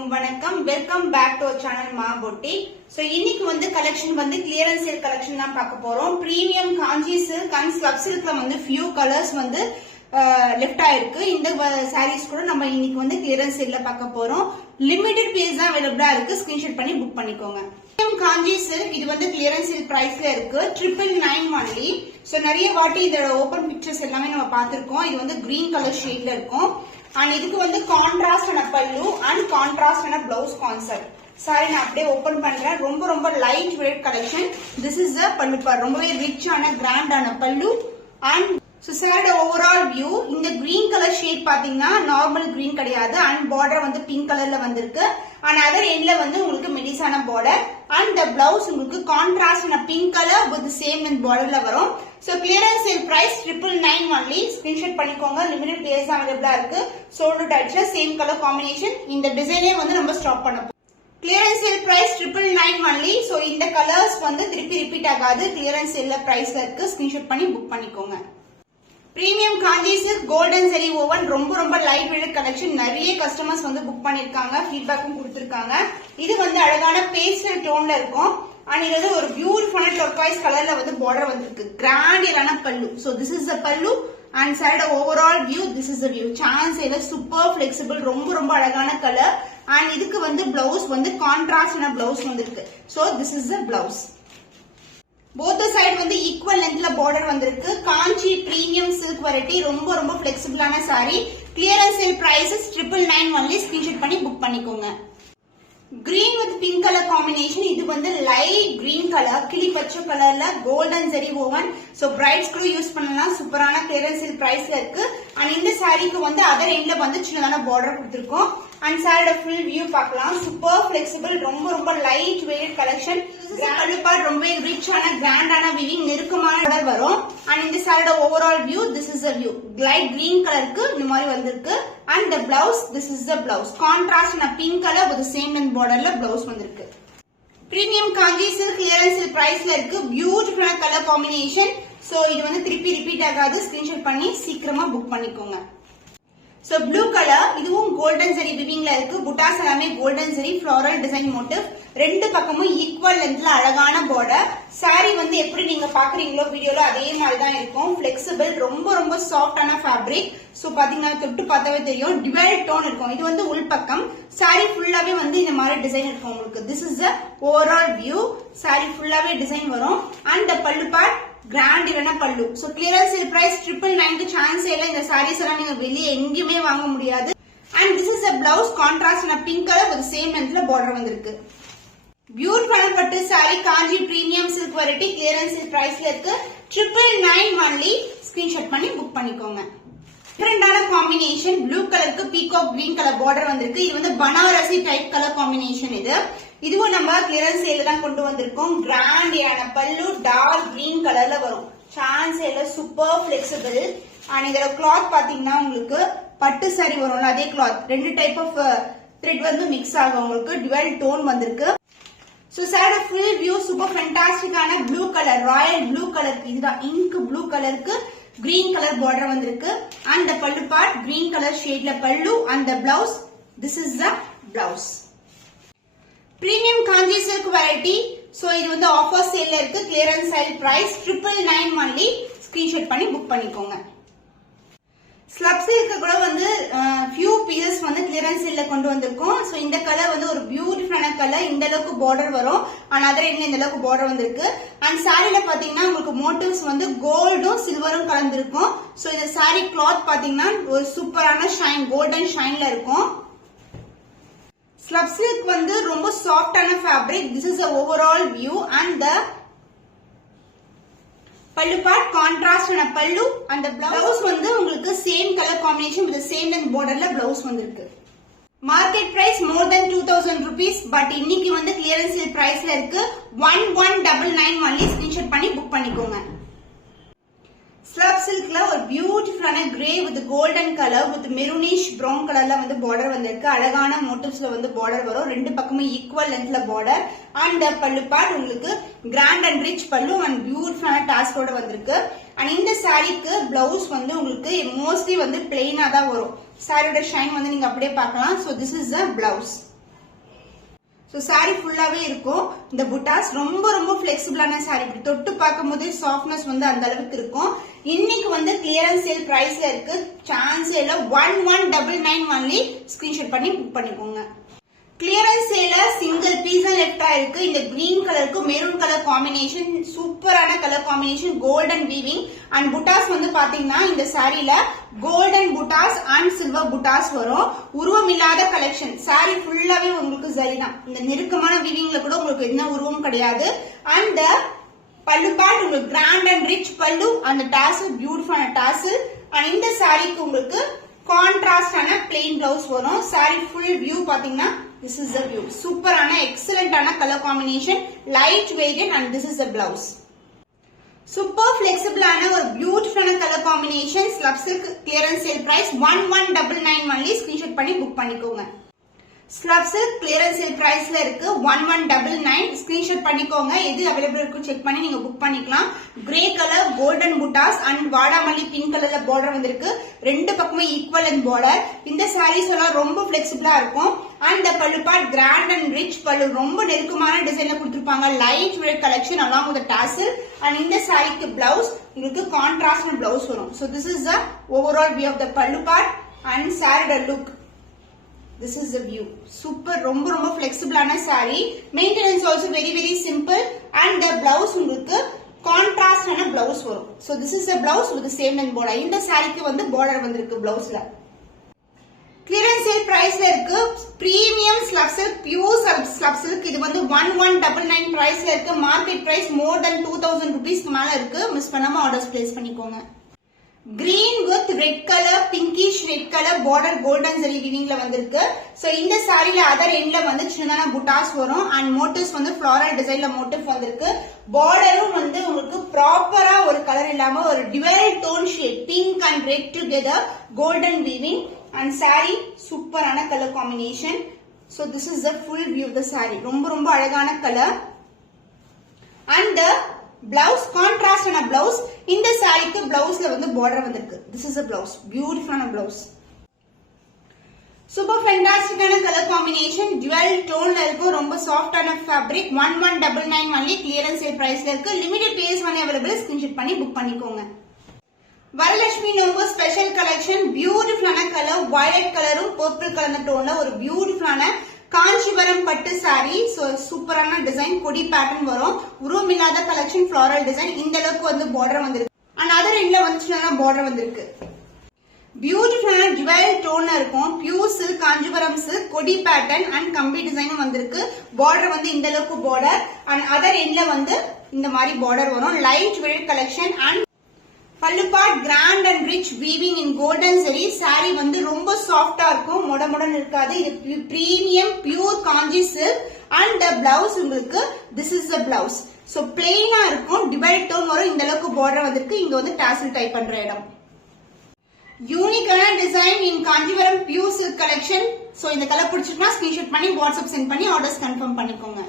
எல்லாருக்கும் வணக்கம். Welcome back to our channel Maa boutique. So இன்னைக்கு வந்து கலெக்ஷன் வந்து கிளியரன்ஸ் சேல் கலெக்ஷன் தான் பார்க்க போறோம். Premium Kanchi silk and slub சில்க்ல வந்து ஃபியூ கலர்ஸ் வந்து லெஃப்ட் ஆயிருக்கு. இந்த சாரீஸ் கூட நம்ம இன்னைக்கு வந்து கிளியரன்ஸ் சேல்ல பார்க்க போறோம். லிமிடெட் பீஸ் தான் அவைலபிளா இருக்கு. ஸ்கிரீன்ஷாட் பண்ணி புக் பண்ணிக்கோங்க. காஞ்சி சில்க் இது வந்து கிளியரன்ஸ் சேல் பிரைஸ்ல இருக்கு. 999 ஒன்லி. சோ நிறைய வாட்டி இதோட ஓபன் பிக்சர்ஸ் எல்லாமே நம்ம பார்த்திருக்கோம். இது வந்து கிரீன் கலர் ஷேட்ல இருக்கும். அண்ட் இதுக்கு வந்து கான்ட்ராஸ்டான பல்லு அண்ட் கான்ட்ராஸ்டான பிளவுஸ் கான்செப்ட். சாரி நான் அப்படியே ஓபன் பண்றேன். ரொம்ப ரொம்ப light weight collection. This is the pallu part. ரொம்பவே ரிச்சான கிராண்டான பல்லு அண்ட் சாரியோட ஓவரால் வியூ. இந்த கிரீன் கலர் ஷேட் பாத்தீங்கன்னா நார்மல் கிரீன் கிடையாது. அண்ட் பார்டர் வந்து பிங்க் கலர்ல வந்திருக்கு. அண்ட் அதர் எண்ட்ல வந்து உங்களுக்கு மெடிசான பார்டர் அண்ட் த பிளவுஸ் உங்களுக்கு contrast pink colour with same in பார்டர்ல வரும். So clearance sale price 999 only. Screenshot பண்ணிக்கோங்க. லிமிடெட் பிளேஸ் அவைலபிளா இருக்கு. சோல்ட் அவுட் ஆயிடுச்சு. Same colour combination. இந்த டிசைனே வந்து நம்ம ஸ்டாப் பண்ண போறோம். Clearance sale price 999 only. So இந்த கலர்ஸ் வந்து திருப்பி ரிப்பீட் ஆகாது. கிளியரன்ஸ் சேல்ல பிரைஸ்ல இருக்கு. ஸ்கிரீன்ஷாட் பண்ணி புக் பண்ணிக்கோங்க. பிரீமியம் காஞ்சி சில்க் கோல்டன் ஜெரி ஓவன் ரொம்ப ரொம்ப லைட் வெயிட் கலெக்ஷன். நிறைய கஸ்டமர்ஸ் வந்து புக் பண்ணிருக்காங்க. ஃபீட்பேக்கும் கொடுத்திருக்காங்க. இது வந்து அழகான பேஸ்டல் டோன்ல இருக்கும். அண்ட் இது வந்து ஒரு பியூட்டிஃபுல்லான டர்க்வைஸ் கலர்ல வந்து பார்டர் வந்திருக்கு. கிராண்டியரான pallu. So this is the pallu and side overall view. This is the view. Chance இல்ல. Super flexible. ரொம்ப ரொம்ப அழகான கலர். அண்ட் இதுக்கு வந்து பிளவுஸ் வந்து கான்ட்ராஸ்டான பிளவுஸ் வந்திருக்கு. So this is the blouse. Both side வந்து ஈக்குவல் லென்த்ல பார்டர் வந்திருக்கு. Kanchi premium silk variety. ரொம்ப ரொம்ப பிளெக்சிபிளான sari. Clearance sale prices 999 only. Screenshot பண்ணி புக் பண்ணிக்கோங்க. Green with pink colour combination. இது வந்து லைட் கிரீன் கலர் கிளி பச்சை கலர்ல கோல்டன் ஜெரி ஓவன். சோ பிரைட்ஸ் கூட யூஸ் பண்ணலாம். சூப்பரான கிளியரன்ஸ் சேல் பிரைஸ்ல இருக்கு. அண்ட் இந்த சாரிக்கு வந்து அதர் எண்ட்ல வந்து சின்னதான பார்டர் கொடுத்திருக்கோம். அண்ட் சாரியோட ஃபுல் வியூ பார்க்கலாம். Super flexible. ரொம்ப ரொம்ப லைட் வெயிட் கலெக்ஷன். ரொம்ப ரிச்சான கிராண்டான வீவிங் நெருக்கமான கலர் வரும். அண்ட் இந்த சாரியோட overall view. This is the view. Light green கலருக்கு இந்த மாதிரி வந்திருக்கு. And the blouse. This is the blouse. Contrast pink colour with same in பார்டர்ல பிளவுஸ் வந்திருக்கு. Premium Kanchi silk clearance sale பிரைஸ்ல இருக்கு. பியூட்டிஃபுல்லான கலர் காம்பினேஷன். சோ இது வந்து திருப்பி ரிப்பீட் ஆகாது. ஸ்கிரீன்ஷாட் பண்ணி சீக்கிரமா புக் பண்ணிக்கோங்க. So blue colour. இதுவும் கோல்டன் ஜெரி விவிங்ல இருக்கு. புட்டாஸ் எல்லாமே கோல்டன் ஜெரி ஃப்ளோரல் டிசைன் மோட்டிவ். ரெண்டு பக்கமும் ஈக்குவல் லென்த்ல அழகான பார்டர். சாரி வந்து எப்படி நீங்க பாக்குறீங்களோ வீடியோல அதே மாதிரி தான் இருக்கும். பிளெக்சிபிள். ரொம்ப ரொம்ப சாஃப்டான ஃபேப்ரிக். சோ பாத்தீங்கன்னா தொட்டு பார்த்தாவே தெரியும். டிவைட் டோன் இருக்கும். இது வந்து உள்பக்கம். சாரி ஃபுல்லாவே வந்து இந்த மாதிரி டிசைன் இருக்கும் உங்களுக்கு. This is the overall view. Sari ஃபுல்லாவே டிசைன் வரும். அண்ட் த பல்லு பார்ட் கிராண்டியரான pallu. So clearance sale price 999 chance இல்ல. இந்த சாரீஸ் எல்லாம் நீங்க வெளியே எங்கேயுமே வாங்க முடியாது. And this is a blouse contrast pink colour with same லென்த்ல பார்டர் வந்திருக்கு. பியூட்டிஃபுல்லான பட்டு sari Kanchi premium silk variety. Clearance sale பிரைஸ்ல இருக்கு. 999 ஒன்லி. ஸ்கிரீன்ஷாட் பண்ணி புக் பண்ணிக்கோங்க. டிஃபரெண்டான காம்பினேஷன். ப்ளூ கலருக்கு பீகாக் கிரீன் கலர் பார்டர் வந்திருக்கு. இது வந்து பனாரசி டைப் கலர் காம்பினேஷன். இதுவும் நம்ம கிளியரன்ஸ் சேல்ல தான் கொண்டு வந்திருக்கோம். கிராண்டியான பல்லு டார்க் கிரீன் கலர்ல வரும். சான்ஸ் இல்ல. Super flexible. அண்ட் இதோட கிளாத் பாத்தீங்கன்னா உங்களுக்கு பட்டு சாரி வரும்ல அதே கிளாத். ரெண்டு டைப் ஆஃப் த்ரெட் வந்து மிக்ஸ் ஆகும். உங்களுக்கு டிவைட் டோன் வந்திருக்கு. சோ சாரோட ஃபுல் வியூ சூப்பர் ஃபேண்டாஸ்டிக்கான ப்ளூ கலர் ராயல் ப்ளூ கலருக்கு இதுதான் இங்க் ப்ளூ கலருக்கு கிரீன் கலர் பார்டர் வந்திருக்கு. And the pallu part green colour ஷேட்ல pallu and the blouse. This is the blouse. Premium Kanchi silk variety. So இது வந்து ஆஃபர் சேல்ல இருக்கு. Clearance sale price 999 only. Screenshot பண்ணி book பண்ணிக்கோங்க. ஸ்லப் சில்க் கூட வந்து ஃபியூ பீசஸ் வந்து கிளியரன்ஸ் சேல்ல கொண்டு வந்திருக்கோம். சோ இந்த கலர் வந்து ஒரு பியூட்டிஃபுல்லான கலர். இந்த அளவுக்கு பார்டர் வரும். அண்ட் அதர் எண்ட்ல இந்த அளவுக்கு பார்டர் வந்திருக்கு. அண்ட் சாரில பாத்தீங்கன்னா உங்களுக்கு மோட்டிவ்ஸ் வந்து கோல்டும் சில்வரும் கலந்துருக்கும். சோ இந்த சாரி கிளாத் பாத்தீங்கன்னா ஒரு சூப்பரான ஷைன் கோல்டன் ஷைன்ல இருக்கும். ஸ்லப் சில்க் வந்து ரொம்ப சாஃப்டான fabric. This is overall view. And the pallu part contrast pallu. அந்த பிளவுஸ் வந்து உங்களுக்கு same colour combination with same length பார்டர்ல பிளவுஸ் வந்திருக்கு. Market price more than 2000 rupees. But இன்னைக்கு வந்து கிளியரன்ஸ் சேல் பிரைஸ்ல இருக்கு. 1199 ஒன்லி. ஸ்கிரீன்ஷாட் பண்ணி புக் பண்ணிக்கோங்க. ஸ்லப் சில்க்ல ஒரு பியூட்டிஃபுல்லான grey with golden colour with maroonish brown கலர்ல வந்து பார்டர் வந்திருக்கு. அழகான மோட்டிவ்ஸ்ல வந்து பார்டர் வரும். ரெண்டு பக்கமும் ஈக்குவல் லென்த்ல பார்டர். அண்ட் பல்லு பார்ட் உங்களுக்கு grand and rich pallu and பியூட்டிஃபுல்லான டாஸ்கோட வந்திருக்கு. அண்ட் இந்த சாரிக்கு பிளவுஸ் வந்து உங்களுக்கு மோஸ்ட்லி வந்து பிளெயினா தான் வரும். சாரியோட ஷைன் வந்து நீங்க அப்படியே பார்க்கலாம். So this is the blouse. So saree ஃபுல்லாவே இருக்கும் இந்த புட்டாஸ். ரொம்ப ரொம்ப ஃபிளெக்சிபிளான saree. இப்படி தொட்டு பார்க்கும்போது சாஃப்ட்னஸ் வந்து அந்த அளவுக்கு இருக்கும். இன்னைக்கு வந்து கிளியரன்ஸ் சேல் பிரைஸ்ல இருக்கு. சான்ஸ் இல்ல 1199 ஒன்லி. ஸ்கிரீன்ஷாட் பண்ணி புக் பண்ணிக்கோங்க. கிளியரன்ஸ் சேல சிங்கிள் பீஸ் தான் லெஃப்ட் ஆயிருக்கு. இந்த கிரீன் கலருக்கு மெரூன் கலர் காம்பினேஷன், சூப்பரான colour combination, golden weaving and புட்டாஸ் வந்து பாத்தீங்கன்னா இந்த சாரீல கோல்டன் புட்டாஸ் அண்ட் சில்வர் புட்டாஸ் வரும். உருவம் இல்லாத கலெக்ஷன். சாரி ஃபுல்லாவே உங்களுக்கு சரிதான். இந்த நெருக்கமான வீவிங்ல கூட உங்களுக்கு என்ன உருவம் கிடையாது. அண்ட் பல்லு பார்ட் உங்களுக்கு grand and rich pallu and tassel, பியூட்டிஃபுல்லான டாசல். அண்ட் இந்த சாரிக்கு உங்களுக்கு கான்ட்ராஸ்டான பிளெயின் பிளவுஸ் வரும். சாரி ஃபுல் வியூ பாத்தீங்கன்னா this is the view. சூப்பரான எக்ஸலண்டான colour combination, light weighted and this is the blouse. Super பிளெக்சிபிளான ஒரு பியூட்டிஃபுல்லான colour combination. Slub silk clearance sale price 1199 only. Screenshot பண்ணி புக் பண்ணிக்கோங்க. ஸ்லப் சில்க் கிளியரன்ஸ் சேல் பிரைஸ்ல இருக்கு 1199. ஸ்கிரீன்ஷாட் பண்ணிக்கோங்க. எது அவைலபிள் இருக்கு செக் பண்ணி நீங்க புக் பண்ணிக்கலாம். Grey colour golden buttas and வாடாமல்லி பிங்க் கலர்ல பார்டர் வந்திருக்கு. ரெண்டு பக்கமே ஈக்குவல் அண்ட் பார்டர். இந்த சாரீஸ் எல்லாம் ரொம்ப பிளெக்சிபிளா இருக்கும். And pallu part grand and rich பல்லு, ரொம்ப நெருக்கமான டிசைன்ல கொடுத்திருப்பாங்க. Light weight collection along with the tassel. and இந்த சாரிக்கு பிளவுஸ் உங்களுக்கு கான்ட்ராஸ்ட் பிளவுஸ் வரும். so this is the overall view of the pallu part and saree look. this is the view. super, ரொம்ப ரொம்ப flexible-ஆன saree. maintenance also very very simple. and the blouse உங்களுக்கு கான்ட்ராஸ்டான blouse வரும். so this is the blouse with the same length border. இந்த சாரிக்கு வந்து border வந்திருக்கு பிளவுஸ்ல. Clearance sale பிரைஸ்ல இருக்கு premium slub silk, pure slub silk. இது வந்து 1199 பிரைஸ்ல இருக்கு. மார்க்கெட் பிரைஸ் மோர் தென் 2000 ரூபீஸ்க்கு மேல இருக்கு. மிஸ் பண்ணாம ஆர்டர்ஸ் பிளேஸ் பண்ணிக்கோங்க. Green with red colour, pinkish red colour border golden zari வீவிங்ல வந்திருக்கு. சோ இந்த சாரில அதர் எண்ட்ல வந்து சின்னதான புட்டாஸ் வரும் அண்ட் மோட்டிவ்ஸ் வந்து ஃப்ளாரல் டிசைன்ல மோட்டிவ் வந்திருக்கு. பார்டரும் வந்து உங்களுக்கு ப்ராப்பரா ஒரு கலர் இல்லாம ஒரு dual tone shade pink and red together golden weaving. and saree சூப்பரான colour combination. so this is the full view of the saree. ரொம்ப ரொம்ப அழகான colour. and the blouse contrast ஆன blouse. இந்த சாரிக்கு பிளவுஸ்ல வந்து border வந்திருக்கு. this is the blouse, beautiful ஆன blouse. super fantastic ஆன கலர் காம்பினேஷன், dual tone ல இருக்கு. ரொம்ப சாஃப்ட் ஆன fabric. 1199 only. clearance sale price ல இருக்கு. limited pairs only available. screenshot பண்ணி புக் பண்ணிக்கோங்க. வரலட்சுமி நோம்பு ஸ்பெஷல் கலெக்ஷன். பியூட்டிஃபுல்லான கலர், வயலட் கலரும் பர்பிள் கலர் டோன்ல ஒரு பியூட்டிஃபுல்லான காஞ்சிபுரம் பட்டு சாரி. சூப்பரான டிசைன், கொடி பேட்டர்ன் வரும். உருவம் இல்லாத கலெக்ஷன், ஃப்ளாரல் டிசைன். இந்த அளவுக்கு வந்து பார்டர் வந்திருக்கு. அண்ட் அதர் எண்ட்ல வந்துச்சுன்னா பார்டர் வந்திருக்கு. பியூட்டிஃபுல்லான ஜுவல் டோன்ல இருக்கும். பியூர் சில்க், காஞ்சிபுரம் சில்க், கொடி பேட்டர்ன் அண்ட் கம்பி டிசைனும் வந்திருக்கு. பார்டர் வந்து இந்த அளவுக்கு பார்டர் அண்ட் அதர் எண்ட்ல வந்து இந்த மாதிரி பார்டர் வரும். Light weight collection. And pallu part grand and rich weaving in golden zari. Sari வந்து ரொம்ப சாஃப்டா இருக்கும், மொடமொடன் இருக்காது. இது premium pure Kanchi silk. And blouse உங்களுக்கு this is the blouse. So பிளெயினா இருக்கும், டிவைட் டோன் வரும். இந்த அளவுக்கு பார்டர் வந்திருக்கு. இங்க வந்து டாசல் டைப் பண்ற இடம். யூனிக்கான design in Kanchipuram pure silk collection. So இந்த கலர் பிடிச்சிருக்கா ஸ்கிரீன்ஷாட் பண்ணி வாட்ஸ்அப் சென்ட் பண்ணி ஆர்டர்ஸ் கன்ஃபார்ம் பண்ணிக்கோங்க.